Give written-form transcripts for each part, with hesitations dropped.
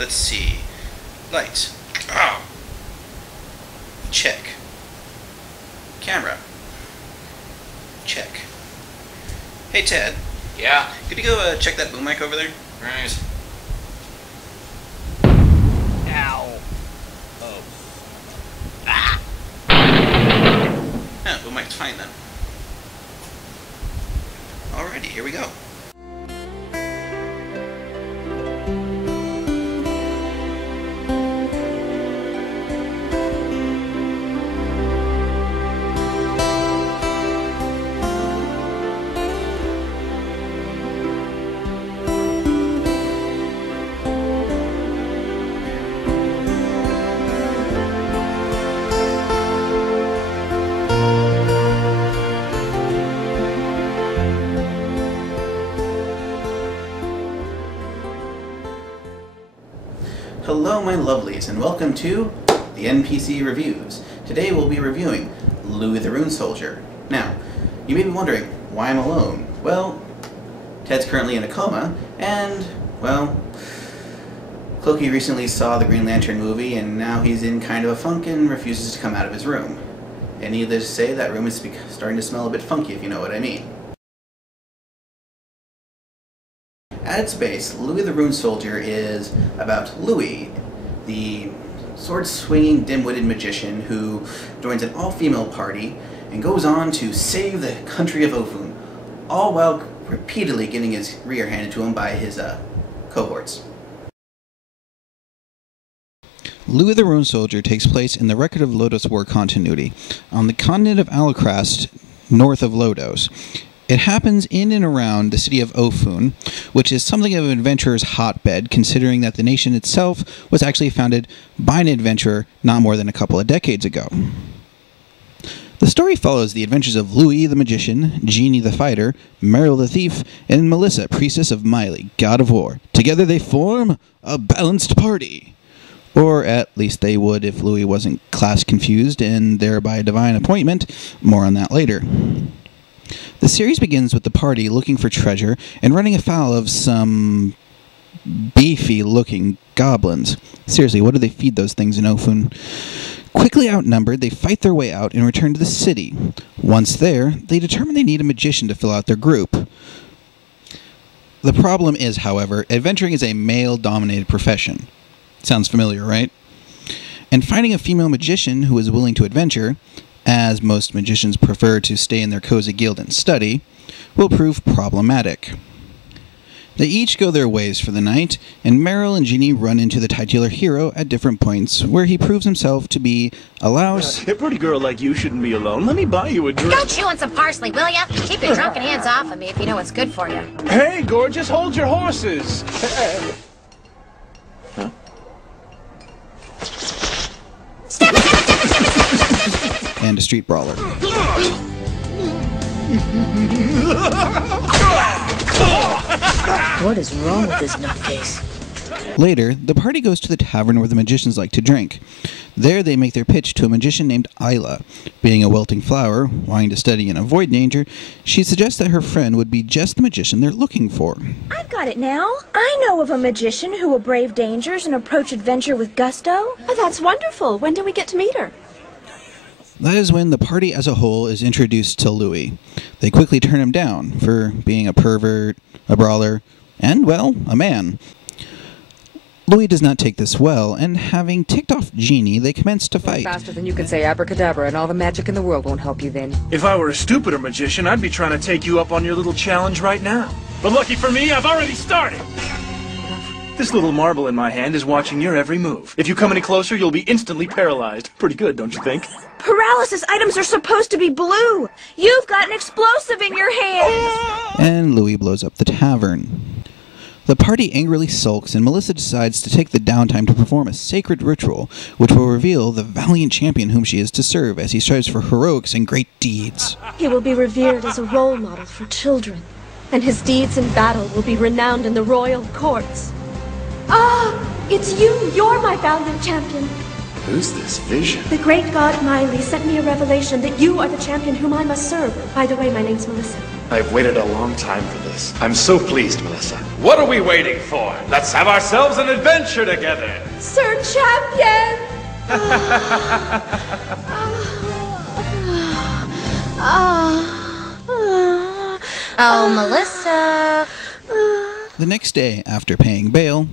Let's see. Lights. Oh. Check. Camera. Check. Hey Ted. Yeah? Could you go check that boom mic over there? Right. Ow. Oh. Ah! Yeah, boom mic's fine then. Alrighty, here we go. Hello my lovelies, and welcome to the NPC Reviews. Today we'll be reviewing Louie the Rune Soldier. Now, you may be wondering why I'm alone. Well, Ted's currently in a coma, and, well, Clokey recently saw the Green Lantern movie, and now he's in kind of a funk and refuses to come out of his room. And needless to say, that room is starting to smell a bit funky, if you know what I mean. At its base, Louie the Rune Soldier is about Louie, the sword-swinging, dim-witted magician who joins an all-female party and goes on to save the country of Ofun, all while repeatedly getting his rear handed to him by his cohorts. Louie the Rune Soldier takes place in the Record of Lodos War continuity, on the continent of Alacrast, north of Lodos. It happens in and around the city of Ofun, which is something of an adventurer's hotbed, considering that the nation itself was actually founded by an adventurer not more than a couple of decades ago. The story follows the adventures of Louie the magician, Jeannie the fighter, Meryl the thief, and Melissa, priestess of Miley, god of war. Together they form a balanced party. Or at least they would if Louie wasn't class confused and thereby a divine appointment. More on that later. The series begins with the party looking for treasure and running afoul of some beefy-looking goblins. Seriously, what do they feed those things in Ofun? Quickly outnumbered, they fight their way out and return to the city. Once there, they determine they need a magician to fill out their group. The problem is, however, adventuring is a male-dominated profession. Sounds familiar, right? And finding a female magician who is willing to adventure, as most magicians prefer to stay in their cozy guild and study, will prove problematic. They each go their ways for the night, and Meryl and Jeannie run into the titular hero at different points, where he proves himself to be a louse. A pretty girl like you shouldn't be alone. Let me buy you a drink. Go chew on some parsley, will ya? Keep your drunken hands off of me if you know what's good for you. Hey, gorgeous, hold your horses. Huh? And a street brawler. What is wrong with this nutcase? Later, the party goes to the tavern where the magicians like to drink. There they make their pitch to a magician named Isla. Being a wilting flower, wanting to study and avoid danger, she suggests that her friend would be just the magician they're looking for. I've got it now. I know of a magician who will brave dangers and approach adventure with gusto. Oh, that's wonderful. When do we get to meet her? That is when the party as a whole is introduced to Louie. They quickly turn him down for being a pervert, a brawler, and, well, a man. Louie does not take this well, and having ticked off Jeannie, they commence to fight. Faster than you can say abracadabra, and all the magic in the world won't help you then. If I were a stupider magician, I'd be trying to take you up on your little challenge right now. But lucky for me, I've already started. This little marble in my hand is watching your every move. If you come any closer, you'll be instantly paralyzed. Pretty good, don't you think? Paralysis items are supposed to be blue. You've got an explosive in your hand. And Louie blows up the tavern. The party angrily sulks, and Melissa decides to take the downtime to perform a sacred ritual, which will reveal the valiant champion whom she is to serve as he strives for heroics and great deeds. He will be revered as a role model for children, and his deeds in battle will be renowned in the royal courts. Ah, it's you! You're my valiant champion! Who's this vision? The great god Miley sent me a revelation that you are the champion whom I must serve. By the way, my name's Melissa. I've waited a long time for this. I'm so pleased, Melissa. What are we waiting for? Let's have ourselves an adventure together. Sir Champion! Oh, Melissa. The next day, after paying bail,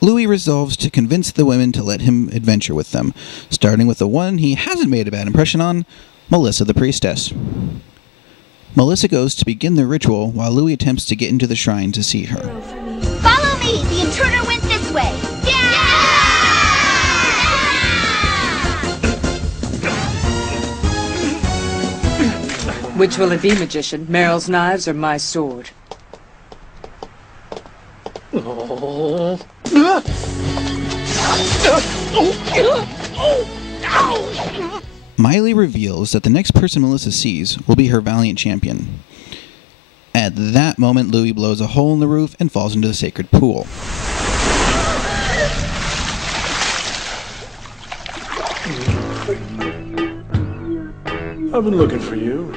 Louie resolves to convince the women to let him adventure with them, starting with the one he hasn't made a bad impression on, Melissa the priestess. Melissa goes to begin the ritual while Louie attempts to get into the shrine to see her. Follow me. The intruder went this way. Which will it be, magician? Meryl's knives or my sword? Miley reveals that the next person Melissa sees will be her valiant champion. At that moment, Louie blows a hole in the roof and falls into the sacred pool. I've been looking for you.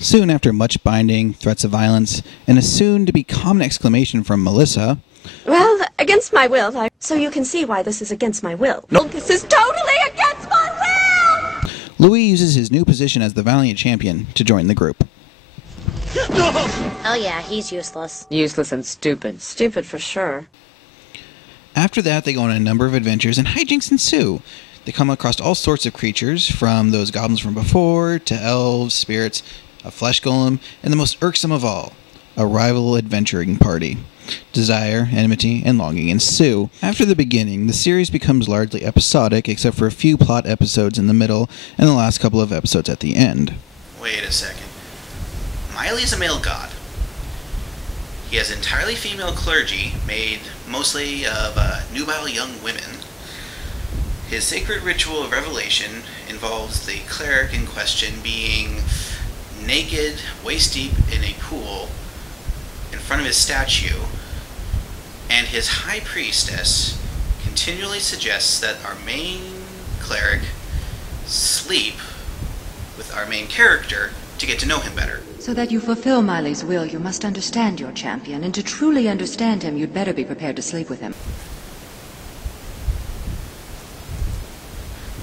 Soon after much binding, threats of violence, and a soon-to-be common exclamation from Melissa, Well, against my will, so you can see why this is against my will. No. This is totally against my will! Louie uses his new position as the valiant champion to join the group. Oh yeah, he's useless. Useless and stupid. Stupid for sure. After that, they go on a number of adventures, and hijinks ensue. They come across all sorts of creatures, from those goblins from before, to elves, spirits, a flesh golem, and the most irksome of all, a rival adventuring party. Desire, enmity, and longing ensue. After the beginning, the series becomes largely episodic, except for a few plot episodes in the middle, and the last couple of episodes at the end. Wait a second. Miley is a male god. He has entirely female clergy, made mostly of nubile young women. His sacred ritual of revelation involves the cleric in question being naked, waist-deep in a pool in front of his statue, and his high priestess continually suggests that our main cleric sleep with our main character to get to know him better. So that you fulfill Miley's will, you must understand your champion, and to truly understand him, you'd better be prepared to sleep with him.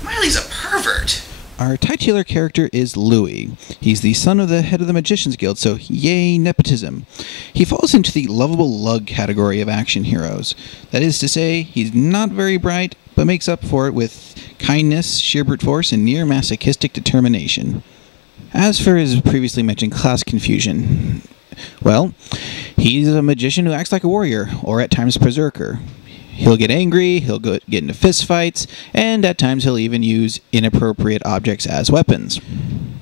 Miley's a pervert! Our titular character is Louie. He's the son of the head of the Magicians Guild, so yay nepotism. He falls into the lovable lug category of action heroes. That is to say, he's not very bright, but makes up for it with kindness, sheer brute force, and near masochistic determination. As for his previously mentioned class confusion, well, he's a magician who acts like a warrior, or at times berserker. He'll get angry, he'll get into fistfights, and at times he'll even use inappropriate objects as weapons.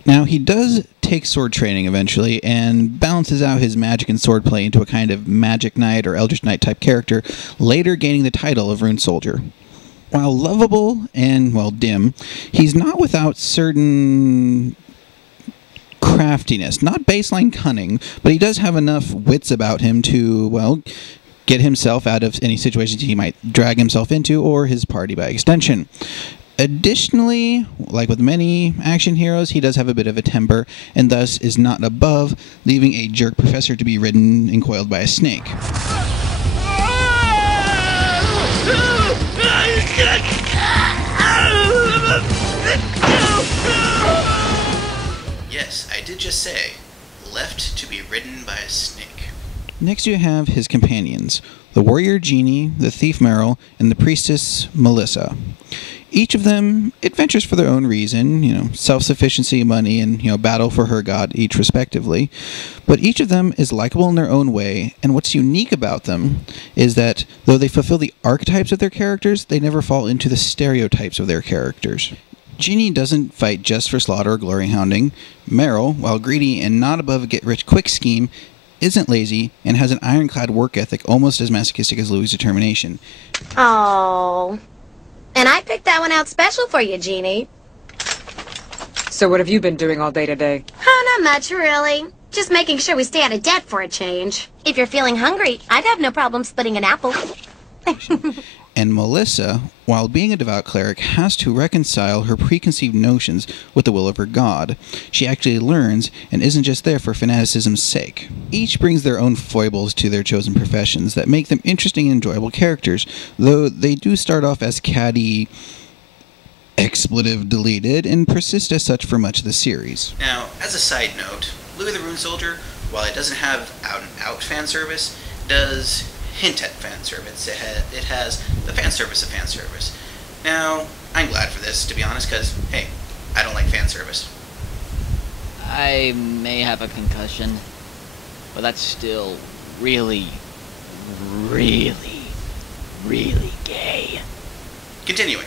Now, he does take sword training eventually, and balances out his magic and swordplay into a kind of Magic Knight or Eldritch Knight type character, later gaining the title of Rune Soldier. While lovable and, well, dim, he's not without certain craftiness. Not baseline cunning, but he does have enough wits about him to, well, get himself out of any situations he might drag himself into, or his party by extension. Additionally, like with many action heroes, he does have a bit of a temper, and thus is not above leaving a jerk professor to be ridden and coiled by a snake. Yes, I did just say, left to be ridden by a snake. Next you have his companions, the warrior Jeannie, the thief Meryl, and the priestess Melissa. Each of them adventures for their own reason, self-sufficiency, money, and, battle for her god, each respectively. But each of them is likable in their own way, and what's unique about them is that, though they fulfill the archetypes of their characters, they never fall into the stereotypes of their characters. Jeannie doesn't fight just for slaughter or glory hounding. Meryl, while greedy and not above a get-rich-quick scheme, isn't lazy, and has an ironclad work ethic almost as masochistic as Louie's determination. Oh. And I picked that one out special for you, Jeannie. So what have you been doing all day today? Oh, not much, really. Just making sure we stay out of debt for a change. If you're feeling hungry, I'd have no problem splitting an apple. And Melissa, while being a devout cleric, has to reconcile her preconceived notions with the will of her god. She actually learns and isn't just there for fanaticism's sake. Each brings their own foibles to their chosen professions that make them interesting and enjoyable characters, though they do start off as catty, expletive deleted, and persist as such for much of the series. Now, as a side note, Louie the Rune Soldier, while it doesn't have out-and-out fan service, does hint at fan service. It has the fan service of fan service. Now, I'm glad for this, to be honest, because, hey, I don't like fan service. I may have a concussion, but that's still really, really, really gay. Continuing.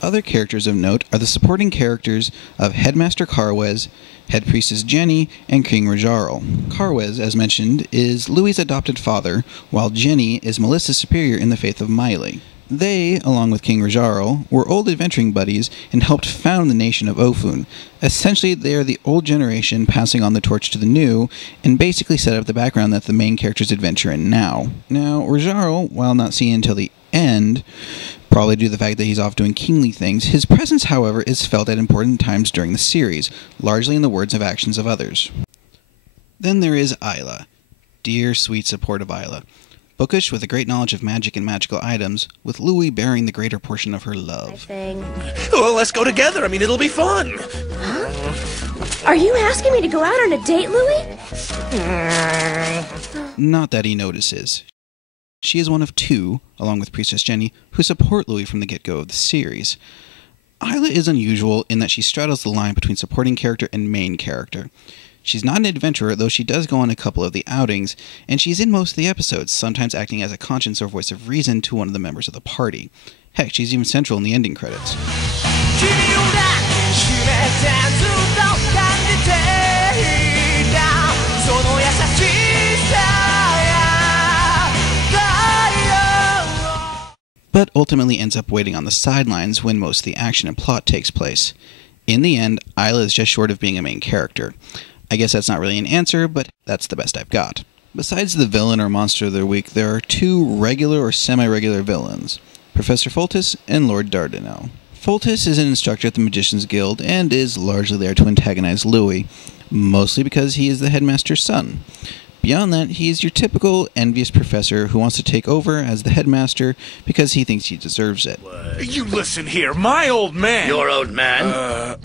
Other characters of note are the supporting characters of Headmaster Carwez, Head Priestess Jenny, and King Rajarl. Carwez, as mentioned, is Louie's adopted father, while Jenny is Melissa's superior in the faith of Miley. They, along with King Rajarl, were old adventuring buddies and helped found the nation of Ofun. Essentially, they are the old generation passing on the torch to the new, and basically set up the background that the main characters adventure in now. Now, Rajarl, while not seen until the end, probably due to the fact that he's off doing kingly things, his presence, however, is felt at important times during the series, largely in the words and actions of others. Then there is Isla. Dear, sweet, supportive Isla. Bookish with a great knowledge of magic and magical items, with Louie bearing the greater portion of her love. Well, let's go together. I mean, it'll be fun. Huh? Are you asking me to go out on a date, Louie? Not that he notices. She is one of two, along with Priestess Jenny, who support Louie from the get-go of the series. Isla is unusual in that she straddles the line between supporting character and main character. She's not an adventurer, though she does go on a couple of the outings, and she's in most of the episodes, sometimes acting as a conscience or voice of reason to one of the members of the party. Heck, she's even central in the ending credits. But ultimately ends up waiting on the sidelines when most of the action and plot takes place. In the end, Isla is just short of being a main character. I guess that's not really an answer, but that's the best I've got. Besides the villain or monster of the week, there are two regular or semi-regular villains, Professor Foltus and Lord Dardanelle. Foltus is an instructor at the Magician's Guild and is largely there to antagonize Louie, mostly because he is the headmaster's son. Beyond that, he is your typical envious professor who wants to take over as the headmaster because he thinks he deserves it. You listen here, my old man... Your old man?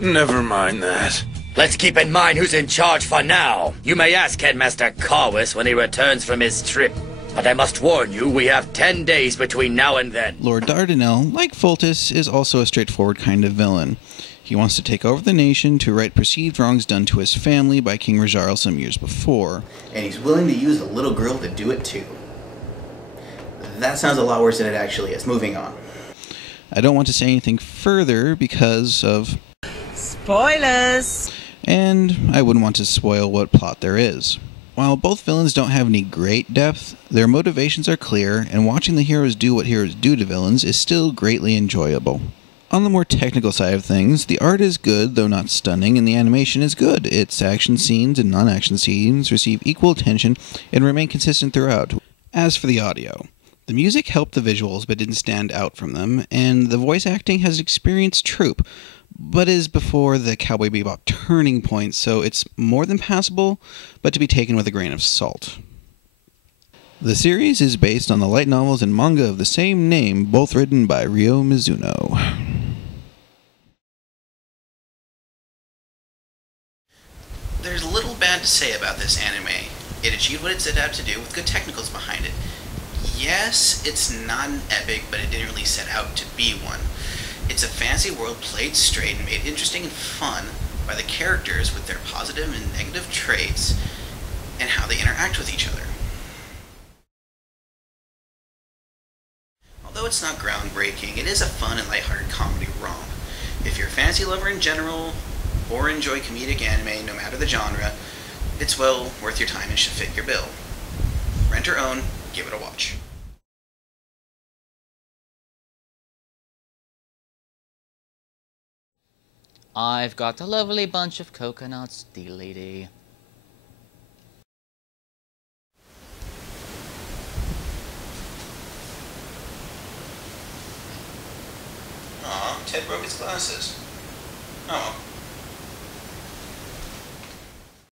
Never mind that. Let's keep in mind who's in charge for now. You may ask Headmaster Carwis when he returns from his trip. But I must warn you, we have 10 days between now and then. Lord Dardanelle, like Foltus, is also a straightforward kind of villain. He wants to take over the nation to right perceived wrongs done to his family by King Rajarl some years before. And he's willing to use a little girl to do it too. That sounds a lot worse than it actually is. Moving on. I don't want to say anything further because of... spoilers! And I wouldn't want to spoil what plot there is. While both villains don't have any great depth, their motivations are clear, and watching the heroes do what heroes do to villains is still greatly enjoyable. On the more technical side of things, the art is good, though not stunning, and the animation is good. Its action scenes and non-action scenes receive equal attention and remain consistent throughout. As for the audio, the music helped the visuals but didn't stand out from them, and the voice acting has experienced troop, but is before the Cowboy Bebop turning point, so it's more than passable, but to be taken with a grain of salt. The series is based on the light novels and manga of the same name, both written by Ryo Mizuno. There's little bad to say about this anime. It achieved what it set out to do with good technicals behind it. Yes, it's not an epic, but it didn't really set out to be one. It's a fantasy world played straight and made interesting and fun by the characters with their positive and negative traits and how they interact with each other. Although it's not groundbreaking, it is a fun and lighthearted comedy romp. If you're a fantasy lover in general, or enjoy comedic anime no matter the genre, it's well worth your time and should fit your bill. Rent or own, give it a watch. I've got a lovely bunch of coconuts, dee-lady. Ted broke his glasses. Oh well.